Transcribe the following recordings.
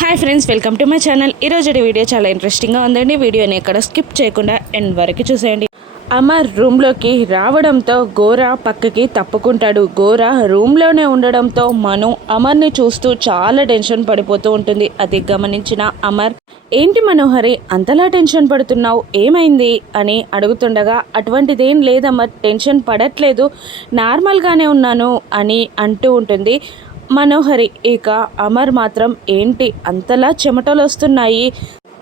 Hi friends, welcome to my channel. ఈరోజు video చాలా ఇంట్రెస్టింగ్గా ఉందండి. వీడియోని ఎక్కడ స్కిప్ చేయకుండా ఎండ్ వరకు చూసేయండి. అమర్ రూమ్లోకి రావడంతో గోరా పక్కకి తప్పుకుంటాడు. గోరా రూమ్లోనే ఉండడంతో మను అమర్ని చూస్తూ చాలా టెన్షన్ పడిపోతూ ఉంటుంది. అది గమనించిన అమర్, ఏంటి మనోహరి అంతలా టెన్షన్ పడుతున్నావు, ఏమైంది అని అడుగుతుండగా, అటువంటిదేం లేదమ్మర్, టెన్షన్ పడట్లేదు, నార్మల్గానే ఉన్నాను అని అంటూ ఉంటుంది మనోహరి. ఇక అమర్ మాత్రం, ఏంటి అంతలా చెమటలు వస్తున్నాయి,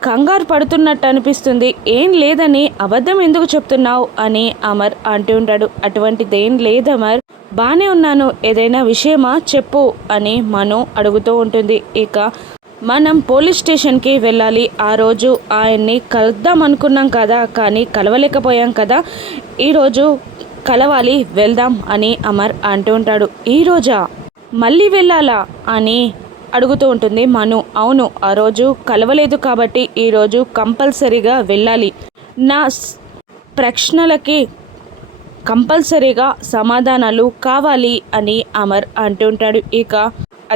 కంగారు పడుతున్నట్టు అనిపిస్తుంది, ఏం లేదని అబద్ధం ఎందుకు చెప్తున్నావు అని అమర్ అంటూ ఉంటాడు. అటువంటిదేం లేదమర్, బానే ఉన్నాను, ఏదైనా విషయమా చెప్పు అని మను అడుగుతూ ఉంటుంది. ఇక మనం పోలీస్ స్టేషన్కి వెళ్ళాలి, ఆ రోజు ఆయన్ని కలుద్దాం అనుకున్నాం కదా, కానీ కలవలేకపోయాం కదా, ఈరోజు కలవాలి, వెళ్దాం అని అమర్ అంటూ ఉంటాడు. ఈరోజా మళ్ళీ వెళ్ళాలా అని అడుగుతూ ఉంటుంది మను. అవును, ఆ రోజు కలవలేదు కాబట్టి ఈరోజు కంపల్సరీగా వెళ్ళాలి, నా ప్రశ్నలకి కంపల్సరీగా సమాధానాలు కావాలి అని అమర్ అంటుంటాడు. ఇక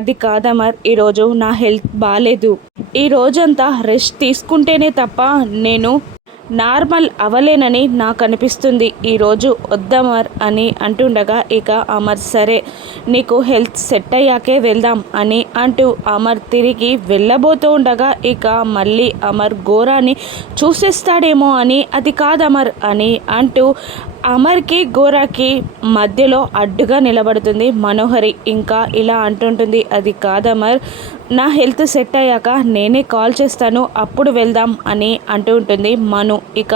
అది కాదమర్, ఈరోజు నా హెల్త్ బాగాలేదు, ఈ రోజంతా రెస్ట్ తీసుకుంటేనే తప్ప నేను నార్మల్ అవ్వలేనని నాకు అనిపిస్తుంది, ఈరోజు వద్దమర్ అని అంటుండగా, ఇక అమర్ సరే నీకు హెల్త్ సెట్ అయ్యాకే వెళ్దాం అని అంటూ అమర్ తిరిగి వెళ్ళబోతూ ఉండగా, ఇక మళ్ళీ అమర్ గోరాని చూసేస్తాడేమో అని, అది కాదమర్ అని అంటూ అమర్కి గోరాకి మధ్యలో అడ్డుగా నిలబడుతుంది మనోహరి. ఇంకా ఇలా అంటుంటుంది, అది కాదమర్, నా హెల్త్ సెట్ అయ్యాక నేనే కాల్ చేస్తాను, అప్పుడు వెళ్దాం అని అంటూ ఉంటుంది మను. ఇక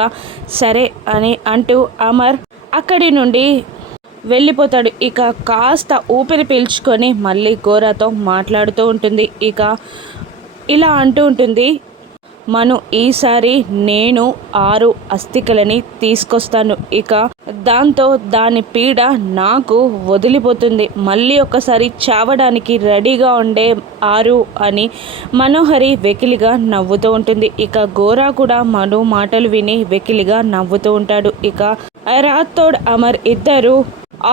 సరే అని అంటూ అమర్ అక్కడి నుండి వెళ్ళిపోతాడు. ఇక కాస్త ఊపిరి పీల్చుకొని మళ్ళీ గోరాతో మాట్లాడుతూ ఉంటుంది. ఇక ఇలా అంటూ ఉంటుంది మను, ఈసారి నేను 6 అస్థికలని తీసుకొస్తాను, ఇక దాంతో దాని పీడ నాకు వదిలిపోతుంది, మళ్ళీ ఒకసారి చావడానికి రెడీగా ఉండే 6 అని మనోహరి వెకిలిగా నవ్వుతూ ఉంటుంది. ఇక గోరా కూడా మను మాటలు విని వెకిలిగా నవ్వుతూ ఉంటాడు. ఇక రాథోడ్ అమర్ ఇద్దరు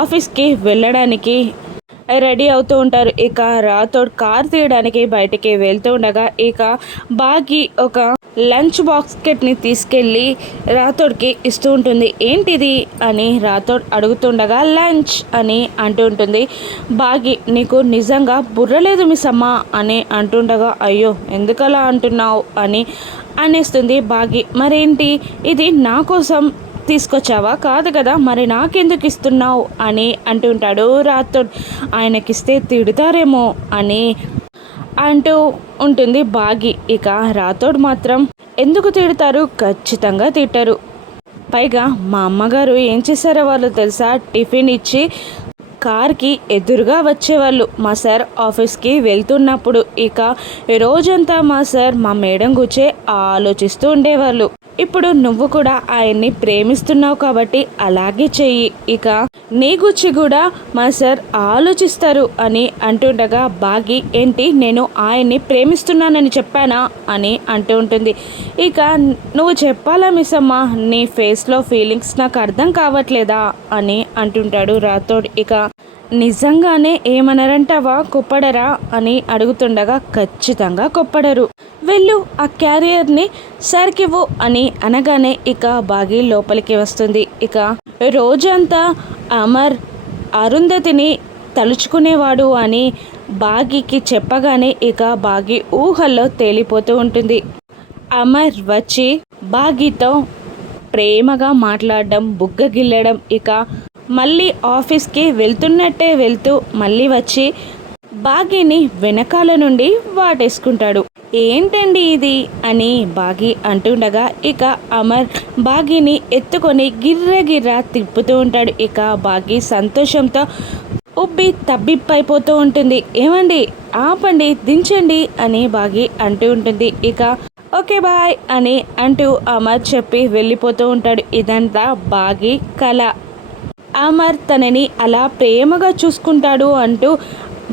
ఆఫీస్కి వెళ్ళడానికి రెడీ అవుతూ ఉంటారు. ఇక రాథోడ్ కార్ తీయడానికి బయటికి వెళ్తూ ఉండగా, ఇక బాగి ఒక లంచ్ బాస్కెట్ని తీసుకెళ్ళి రాథోడ్కి ఇస్తూ ఉంటుంది. ఏంటిది అని రాథోడ్ అడుగుతుండగా, లంచ్ అని అంటూ ఉంటుంది బాగి. నీకు నిజంగా బుర్రలేదు మిస్ అమ్మ అని అంటుండగా, అయ్యో ఎందుకలా అంటున్నావు అని అనేస్తుంది బాగి. మరేంటి, ఇది నా కోసం తీసుకొచ్చావా, కాదు కదా, మరి నాకెందుకు ఇస్తున్నావు అని అంటుంటాడు రాథోడ్. ఆయనకిస్తే తిడతారేమో అని అంటూ ఉంటుంది బాగి. ఇక రాథోడ్ మాత్రం, ఎందుకు తిడతారు, ఖచ్చితంగా తిట్టారు, పైగా మా అమ్మగారు ఏం చేశారో వాళ్ళు తెలుసా, టిఫిన్ ఇచ్చి కార్కి ఎదురుగా వచ్చేవాళ్ళు మా సార్ ఆఫీస్కి వెళ్తున్నప్పుడు. ఇక రోజంతా మా సార్ మా మేడం గుచ్చే ఆలోచిస్తూ ఉండేవాళ్ళు. ఇప్పుడు నువ్వు కూడా ఆయన్ని ప్రేమిస్తున్నావు కాబట్టి అలాగే చెయ్యి, ఇక నీ గుచ్చి కూడా మా సార్ ఆలోచిస్తారు అని అంటుండగా, బాగి ఏంటి నేను ఆయన్ని ప్రేమిస్తున్నానని చెప్పానా అని అంటూ ఉంటుంది. ఇక నువ్వు చెప్పాలా మిస్ అమ్మ, నీ ఫేస్లో ఫీలింగ్స్ నాకు అర్థం కావట్లేదా అని అంటుంటాడు రాథోడ్. ఇక నిజంగానే ఏమనరంటావా, కొప్పడరా అని అడుగుతుండగా, ఖచ్చితంగా కొప్పడరు, వెళ్ళు ఆ క్యారియర్ని సరికివ్వు అని అనగానే ఇక బాగి లోపలికి వస్తుంది. ఇక రోజంతా అమర్ అరుంధతిని తలుచుకునేవాడు అని బాగికి చెప్పగానే ఇక బాగి ఊహల్లో తేలిపోతూ ఉంటుంది. అమర్ వచ్చి బాగితో ప్రేమగా మాట్లాడడం, బుగ్గగిల్లడం, ఇక మళ్ళీ ఆఫీస్కి వెళ్తున్నట్టే వెళ్తూ మళ్ళీ వచ్చి బాగిని వెనకాల నుండి వాటేసుకుంటాడు. ఏంటండి ఇది అని బాగి అంటుండగా, ఇక అమర్ బాగిని ఎత్తుకొని గిర్ర తిప్పుతూ ఉంటాడు. ఇక బాగి సంతోషంతో ఉబ్బి తబ్బిప్పైపోతూ ఉంటుంది. ఏమండి ఆపండి, దించండి అని బాగి అంటూ ఉంటుంది. ఇక ఓకే బాయ్ అని అంటూ అమర్ చెప్పి వెళ్ళిపోతూ ఉంటాడు. ఇదంతా బాగి కళ, అమర్ తనని అలా ప్రేమగా చూసుకుంటాడు అంటూ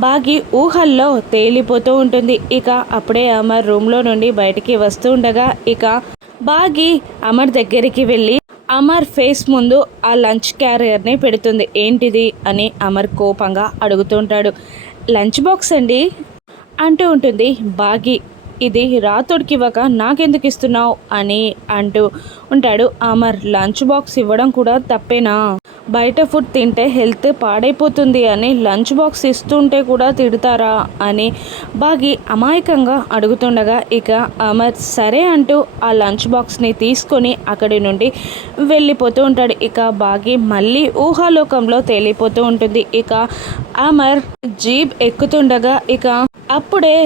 బాగి ఊహల్లో తేలిపోతూ ఉంటుంది. ఇక అప్పుడే అమర్ రూమ్లో నుండి బయటికి వస్తూ ఉండగా, ఇక బాగి అమర్ దగ్గరికి వెళ్ళి అమర్ ఫేస్ ముందు ఆ లంచ్ క్యారియర్ని పెడుతుంది. ఏంటిది అని అమర్ కోపంగా అడుగుతుంటాడు. లంచ్ బాక్స్ అండి అంటూ ఉంటుంది బాగి. ఇది రాతోడికి ఇవ్వక నాకెందుకు ఇస్తున్నావు అని అంటూ ఉంటాడు అమర్. లంచ్ బాక్స్ ఇవ్వడం కూడా తప్పేనా? బయట ఫుడ్ తింటే హెల్త్ పాడైపోతుంది అని లంచ్ బాక్స్ ఇస్తుంటే కూడా తిడతారా అని బాగి అమాయకంగా అడుగుతుండగా ఇక అమర్ సరే అంటూ ఆ లంచ్ బాక్స్ని తీసుకొని అక్కడి నుండి వెళ్ళిపోతూ ఉంటాడు. ఇక బాగి మళ్ళీ ఊహాలోకంలో తేలిపోతూ ఉంటుంది. ఇక అమర్ జీప్ ఎక్కుతుండగా ఇక అప్పుడే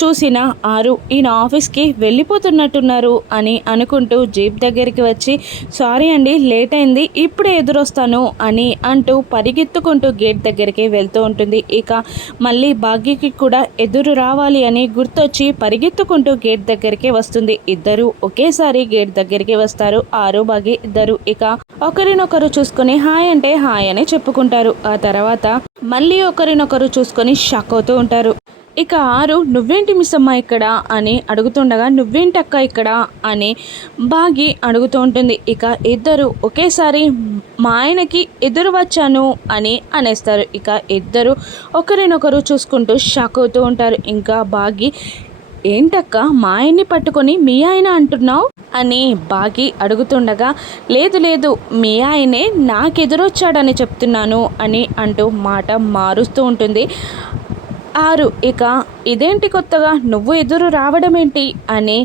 చూసిన ఆరు ఈయన ఆఫీస్కి వెళ్ళిపోతున్నట్టున్నారు అని అనుకుంటూ జీప్ దగ్గరికి వచ్చి సారీ అండి లేట్ అయింది ఇప్పుడే ఎదురొస్తాను అని అంటూ పరిగెత్తుకుంటూ గేట్ దగ్గరికి వెళ్తూ ఉంటుంది. ఇక మళ్ళీ భాగ్యకి కూడా ఎదురు రావాలి అని గుర్తొచ్చి పరిగెత్తుకుంటూ గేట్ దగ్గరికి వస్తుంది. ఇద్దరు ఒకేసారి గేట్ దగ్గరికి వస్తారు. ఆరు భాగ్య ఇద్దరు ఇక ఒకరినొకరు చూసుకొని హాయ్ అంటే హాయ్ అని చెప్పుకుంటారు. ఆ తర్వాత మళ్ళీ ఒకరినొకరు చూసుకొని షాక్ అవుతూ ఉంటారు. ఇక ఆరు నువ్వేంటి మిస్ అమ్మ ఇక్కడ అని అడుగుతుండగా నువ్వేంటక్క ఇక్కడ అని బాగి అడుగుతూ ఉంటుంది. ఇక ఇద్దరు ఒకేసారి మా ఆయనకి ఎదురు వచ్చాను అని అనేస్తారు. ఇక ఇద్దరు ఒకరినొకరు చూసుకుంటూ షాక్ అవుతూ ఉంటారు. ఇంకా బాగి ఏంటక్క మా ఆయన్ని పట్టుకొని మీ ఆయన అంటున్నావు అని బాగి అడుగుతుండగా లేదు లేదు మీ ఆయనే నాకెదురొచ్చాడని చెప్తున్నాను అని అంటూ మాట మారుస్తూ ఉంటుంది. ఆరు ఇక ఇదేంటి కొత్తగా నువ్వు ఎదురు రావడం ఏంటి అని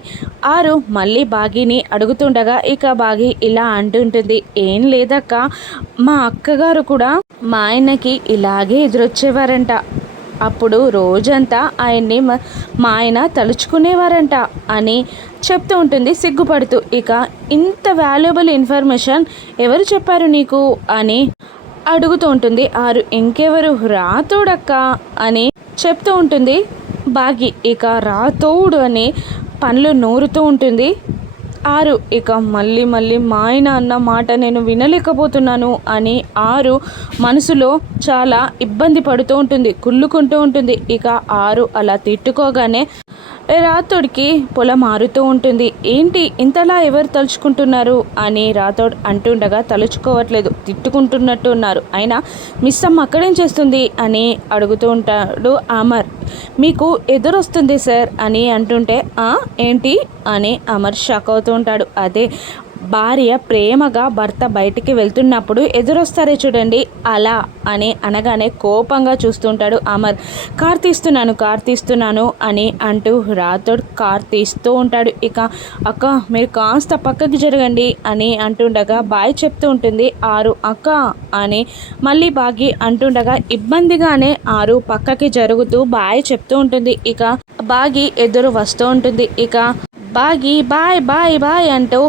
ఆరు మళ్ళీ బాగిని అడుగుతుండగా ఇక బాగి ఇలా అంటుంటుంది ఏం లేదక్క మా అక్కగారు కూడా మా ఆయనకి ఇలాగే ఎదురొచ్చేవారంట అప్పుడు రోజంతా ఆయన్ని మా ఆయన తలుచుకునేవారంట అని చెప్తూ ఉంటుంది సిగ్గుపడుతూ. ఇక ఇంత వాల్యుబుల్ ఇన్ఫర్మేషన్ ఎవరు చెప్పారు నీకు అని అడుగుతూ ఉంటుంది ఆరు. ఇంకెవరు రాతోడక్క అని చెప్తూ ఉంటుంది బాగి. ఇక రాతోడు అని పనులు నూరుతూ ఉంటుంది ఆరు. ఇక మళ్ళీ మళ్ళీ మా ఆయన అన్న మాట నేను వినలేకపోతున్నాను అని ఆరు మనసులో చాలా ఇబ్బంది పడుతూ ఉంటుంది, కుళ్ళుకుంటూ ఉంటుంది. ఇక ఆరు అలా తిట్టుకోగానే రాతోడికి పొల మారుతూ ఉంటుంది. ఏంటి ఇంతలా ఎవరు తలుచుకుంటున్నారు అని రాతోడ్ అంటుండగా తలుచుకోవట్లేదు తిట్టుకుంటున్నట్టు ఉన్నారు. అయినా మిస్ అమ్మ అక్కడేం చేస్తుంది అని అడుగుతూ ఉంటాడు అమర్. మీకు ఎదురొస్తుంది సార్ అని అంటుంటే ఏంటి అని అమర్ షాక్ అవుతూ ఉంటాడు. అదే భార్య ప్రేమగా భర్త బయటికి వెళ్తున్నప్పుడు ఎదురొస్తారే చూడండి అలా అని అనగానే కోపంగా చూస్తుంటాడు అమర్. కార్ తీస్తున్నాను అని అంటూ రాతోడ్ కార్ తీస్తూ ఉంటాడు. ఇక అక్క మీరు కాస్త పక్కకి జరగండి అని అంటుండగా బాయ్ చెప్తూ ఉంటుంది ఆరు. అక్క అని మళ్ళీ బాగి అంటుండగా ఇబ్బందిగానే ఆరు పక్కకి జరుగుతూ బాయ్ చెప్తూ ఉంటుంది. ఇక బాగి ఎదురు వస్తూ ఉంటుంది. ఇక బాగి బాయ్ బాయ్ బాయ్ అంటూ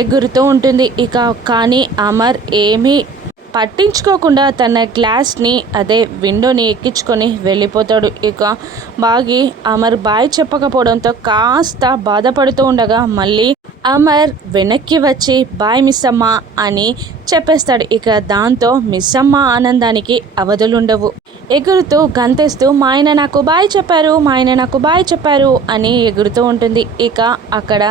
ఎగురుతూ ఉంటుంది. ఇక కానీ అమర్ ఏమీ పట్టించుకోకుండా తన గ్లాస్ని అదే విండోని ఎక్కించుకొని వెళ్ళిపోతాడు. ఇక బాగి అమర్ బాయ్ చెప్పకపోవడంతో కాస్త బాధపడుతూ ఉండగా మళ్ళీ అమర్ వెనక్కి వచ్చి బాయ్ మిస్ అమ్మ అని చెప్పేస్తాడు. ఇక దాంతో మిస్ అమ్మ ఆనందానికి అవధులుండవు. ఎగురుతూ గంతేస్తూ మా ఆయన నాకు బాయ్ చెప్పారు అని ఎగురుతూ ఉంటుంది. ఇక అక్కడ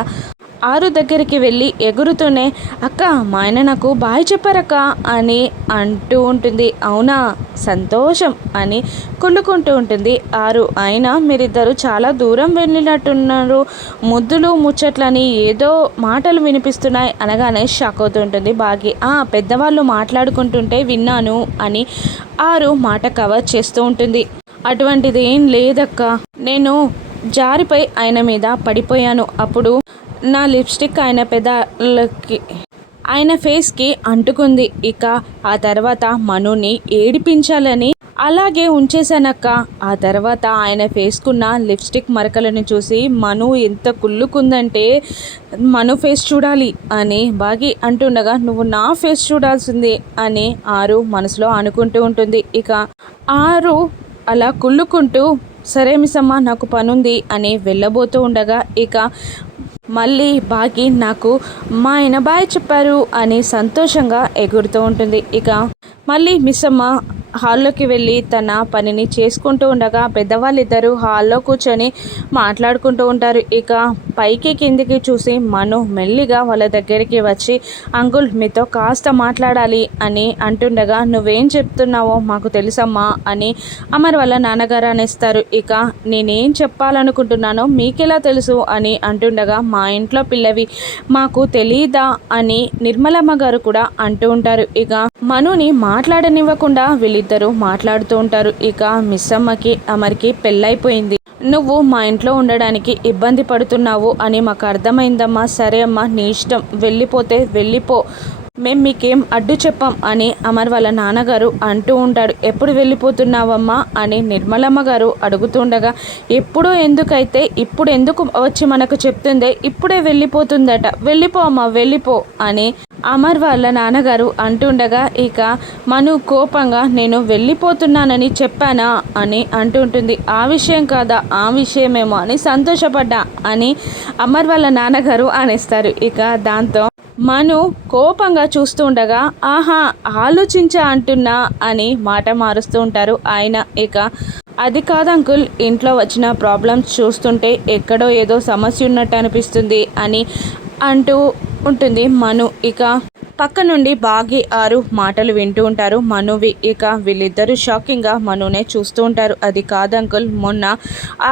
ఆరు దగ్గరికి వెళ్ళి ఎగురుతూనే అక్క మా ఆయన నాకు బాయ్ చెప్పారక్క అని అంటూ ఉంటుంది. అవునా సంతోషం అని కుళ్ళుకుంటూ ఉంటుంది ఆరు. అయినా మీరిద్దరు చాలా దూరం వెళ్ళినట్టున్నారు ముద్దులు ముచ్చట్లని ఏదో మాటలు వినిపిస్తున్నాయి అనగానే షాక్ అవుతుంటుంది బాగి. పెద్దవాళ్ళు మాట్లాడుకుంటుంటే విన్నాను అని ఆరు మాట కవర్ చేస్తూ ఉంటుంది. అటువంటిది ఏం లేదక్క నేను జారిపై ఆయన మీద పడిపోయాను అప్పుడు నా లిప్స్టిక్ ఆయన ఫేస్కి అంటుకుంది. ఇక ఆ తర్వాత మనుని ఏడిపించాలని అలాగే ఉంచేశానక్క. ఆ తర్వాత ఆయన ఫేస్కున్న లిప్స్టిక్ మరకలను చూసి మను ఎంత కుళ్ళుకుందంటే మను ఫేస్ చూడాలి అని బాగి అంటుండగా నువ్వు నా ఫేస్ చూడాల్సింది అని ఆరు మనసులో అనుకుంటూ ఉంటుంది. ఇక ఆరు అలా కుళ్ళుకుంటూ సరే మిస్ అమ్మ నాకు పనుంది అని వెళ్ళబోతూ ఉండగా ఇక మళ్ళీ బాగి నాకు మా ఆయన బాయ్ చెప్పారు అని సంతోషంగా ఎగురుతూ ఉంటుంది. ఇక మళ్ళీ మిస్ అమ్మ హాల్లోకి వెళ్ళి తన పనిని చేసుకుంటూ ఉండగా పెద్దవాళ్ళిద్దరూ హాల్లో కూర్చొని మాట్లాడుకుంటూ ఉంటారు. ఇక పైకి కిందికి చూసి మను మెల్లిగా వాళ్ళ దగ్గరికి వచ్చి అంకుల్ మీతో కాస్త మాట్లాడాలి అని అంటుండగా నువ్వేం చెప్తున్నావో మాకు తెలుసమ్మా అని అమర్ వాళ్ళ నాన్నగారు అనేస్తారు. ఇక నేనేం చెప్పాలనుకుంటున్నానో మీకెలా తెలుసు అని అంటుండగా మా ఇంట్లో పిల్లవి మాకు తెలీదా అని నిర్మలమ్మ గారు కూడా అంటూ ఉంటారు. ఇక మనుని మాట్లాడనివ్వకుండా వీళ్ళిద్దరూ మాట్లాడుతూ ఉంటారు. ఇక మిస్సమ్మకి అమర్కి పెళ్ళైపోయింది, నువ్వు మా ఇంట్లో ఉండడానికి ఇబ్బంది పడుతున్నావు అని మాకు అర్థమైందమ్మా. సరే అమ్మా నీ ఇష్టం, వెళ్ళిపోతే వెళ్ళిపో, మేము మీకేం అడ్డు చెప్పాం అని అమర్ వాళ్ళ నాన్నగారు అంటూ ఉంటాడు. ఎప్పుడు వెళ్ళిపోతున్నావమ్మా అని నిర్మలమ్మ గారు అడుగుతుండగా ఎప్పుడో ఎందుకైతే ఇప్పుడు ఎందుకు వచ్చి మనకు చెప్తుందే, ఇప్పుడే వెళ్ళిపోతుందట, వెళ్ళిపో అమ్మా వెళ్ళిపో అని అమర్ వాళ్ళ నాన్నగారు అంటుండగా ఇక మను కోపంగా నేను వెళ్ళిపోతున్నానని చెప్పానా అని అంటుంటుంది. ఆ విషయం కాదా, ఆ విషయమేమో అని సంతోషపడ్డా అని అమర్ వాళ్ళ నాన్నగారు అనేస్తారు. ఇక దాంతో మను కోపంగా చూస్తూ ఉండగా ఆహా ఆలోచించా అంటున్నా అని మాట మారుస్తూ ఉంటారు ఆయన. ఇక అది కాదు అంకుల్, ఇంట్లో వచ్చిన ప్రాబ్లమ్స్ చూస్తుంటే ఎక్కడో ఏదో సమస్య ఉన్నట్టు అనిపిస్తుంది అని అంటూ ఉంటుంది మను. ఇక పక్క నుండి బాగి ఆరు మాటలు వింటూ ఉంటారు మనువి. ఇక వీళ్ళిద్దరూ షాకింగ్గా మనునే చూస్తూ ఉంటారు. అది కాదు అంకుల్, మొన్న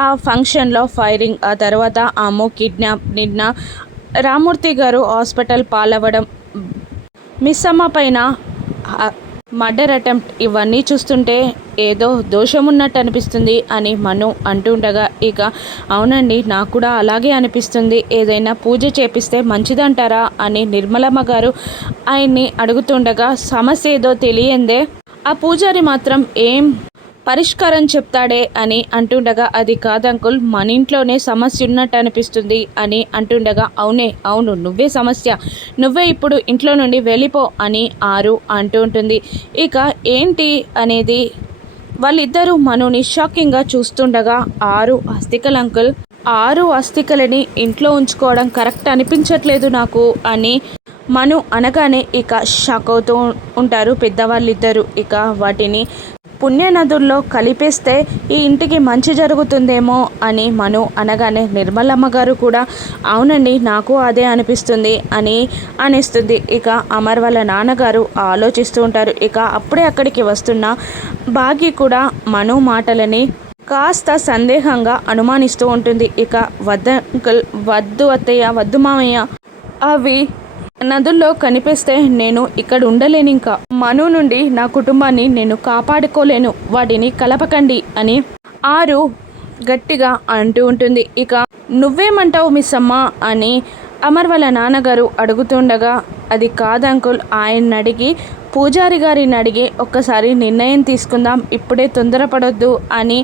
ఆ ఫంక్షన్లో ఫైరింగ్, ఆ తర్వాత అమ్ము కిడ్నాప్, నిన్న రామూర్తి గారు హాస్పిటల్ పాలవ్వడం, మిస్సమ్మ పైన మర్డర్ అటెంప్ట్, ఇవన్నీ చూస్తుంటే ఏదో దోషం ఉన్నట్టు అనిపిస్తుంది అని మను అంటుండగా ఇక అవునండి నాకు కూడా అలాగే అనిపిస్తుంది, ఏదైనా పూజ చేపిస్తే మంచిదంటారా అని నిర్మలమ్మ గారు ఆయన్ని అడుగుతుండగా సమస్య ఏదో తెలియందే ఆ పూజారి మాత్రం ఏం పరిష్కారం చెప్తాడే అని అంటుండగా అది కాదంకుల్ మన ఇంట్లోనే సమస్య ఉన్నట్టు అనిపిస్తుంది అని అంటుండగా అవును నువ్వే సమస్య, నువ్వే ఇప్పుడు ఇంట్లో నుండి వెళ్ళిపో అని ఆరు అంటూ ఉంటుంది. ఇక ఏంటి అనేది వాళ్ళిద్దరూ మనుని షాకింగ్గా చూస్తుండగా ఆరు అస్థికలని ఇంట్లో ఉంచుకోవడం కరెక్ట్ అనిపించట్లేదు నాకు అని మను అనగానే ఇక షాక్ అవుతూ ఉంటారు పెద్దవాళ్ళిద్దరూ. ఇక వాటిని పుణ్యనదుల్లో కలిపేస్తే ఈ ఇంటికి మంచి జరుగుతుందేమో అని మను అనగానే నిర్మలమ్మ గారు కూడా అవునండి నాకు అదే అనిపిస్తుంది అని అనేస్తుంది. ఇక అమర్ వాళ్ళ నాన్నగారు ఆలోచిస్తూ ఉంటారు. ఇక అప్పుడే అక్కడికి వస్తున్న భాగ్య కూడా మను మాటలని కాస్త సందేహంగా అనుమానిస్తూ ఉంటుంది. ఇక వద్దు అత్తయ్య, వద్దు మామయ్య, అవి నదుల్లో కనిపిస్తే నేను ఇక్కడ ఉండలేను, ఇంకా మను నుండి నా కుటుంబాన్ని నేను కాపాడుకోలేను, వాటిని కలపకండి అని ఆరు గట్టిగా అంటూ ఉంటుంది. ఇక నువ్వేమంటావు మిస్ అమ్మ అని అమర్ వాళ్ళ నాన్నగారు అడుగుతుండగా అది కాదంకుల్, ఆయన అడిగి పూజారి గారిని అడిగి ఒక్కసారి నిర్ణయం తీసుకుందాం, ఇప్పుడే తొందరపడొద్దు అని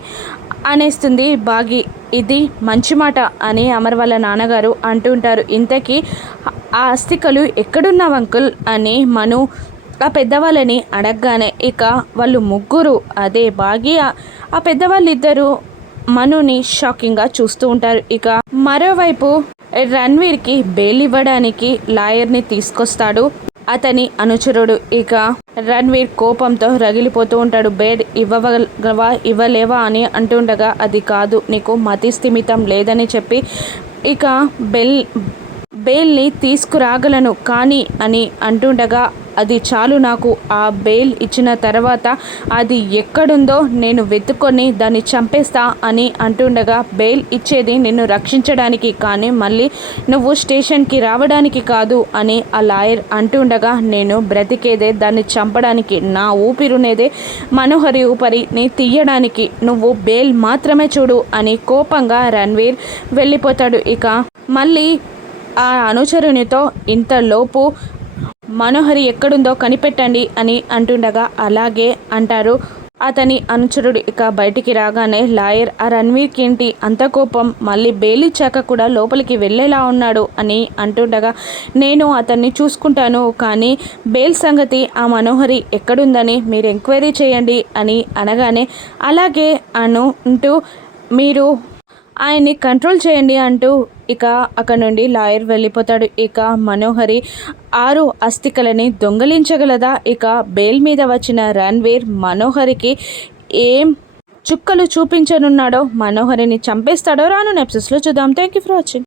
అనేస్తుంది బాగి. ఇది మంచి మాట అని అమర్ వాళ్ళ నాన్నగారు అంటుంటారు. ఇంతకీ ఆ అస్థికలు ఎక్కడున్నావు అంకుల్ అని మను ఆ పెద్దవాళ్ళని అడగగానే ఇక వాళ్ళు ముగ్గురు, అదే బాగి ఆ పెద్దవాళ్ళిద్దరూ మనుని షాకింగ్గా చూస్తూ ఉంటారు. ఇక మరోవైపు రణ్వీర్కి బెయిల్ ఇవ్వడానికి లాయర్ని తీసుకొస్తాడు అతని అనుచరుడు. ఇక రణ్వీర్ కోపంతో రగిలిపోతూ ఉంటాడు. బెయిల్ ఇవ్వలేవా అని అంటుండగా అది కాదు, నీకు మతి స్థిమితం లేదని చెప్పి ఇక బెయిల్ని తీసుకురాగలను కానీ అని అంటుండగా అది చాలు నాకు, ఆ బెయిల్ ఇచ్చిన తర్వాత అది ఎక్కడుందో నేను వెతుక్కొని దాన్ని చంపేస్తా అని అంటుండగా బెయిల్ ఇచ్చేది నిన్ను రక్షించడానికి కానీ మళ్ళీ నువ్వు స్టేషన్కి రావడానికి కాదు అని ఆ లాయర్ అంటుండగా నేను బ్రతికేదే దాన్ని చంపడానికి, నా ఊపిరునేదే మనోహరి ఊపిరిని తీయడానికి, నువ్వు బెయిల్ మాత్రమే చూడు అని కోపంగా రణ్వీర్ వెళ్ళిపోతాడు. ఇక మళ్ళీ ఆ అనుచరునితో ఇంతలోపు మనోహరి ఎక్కడుందో కనిపెట్టండి అని అంటుండగా అలాగే అంటారు అతని అనుచరుడు. ఇక బయటికి రాగానే లాయర్ ఆ రణ్వీర్కి ఏంటి అంత కోపం, మళ్ళీ బెయిల్ ఇచ్చాక కూడా లోపలికి వెళ్ళేలా ఉన్నాడు అని అంటుండగా నేను అతన్ని చూసుకుంటాను కానీ బెయిల్ సంగతి ఆ మనోహరి ఎక్కడుందని మీరు ఎంక్వైరీ చేయండి అని అనగానే అలాగే అంటూ మీరు ఆయన్ని కంట్రోల్ చేయండి అంటూ ఇక అక్కడ నుండి లాయర్ వెళ్ళిపోతాడు. ఇక మనోహరి 6 అస్థికలని దొంగలించగలదా? ఇక బెయిల్ మీద వచ్చిన రణ్వీర్ మనోహరికి ఏం చుక్కలు చూపించనున్నాడో, మనోహరిని చంపేస్తాడో రాను ఎపిసోడ్స్లో చూద్దాం. Thank you for watching.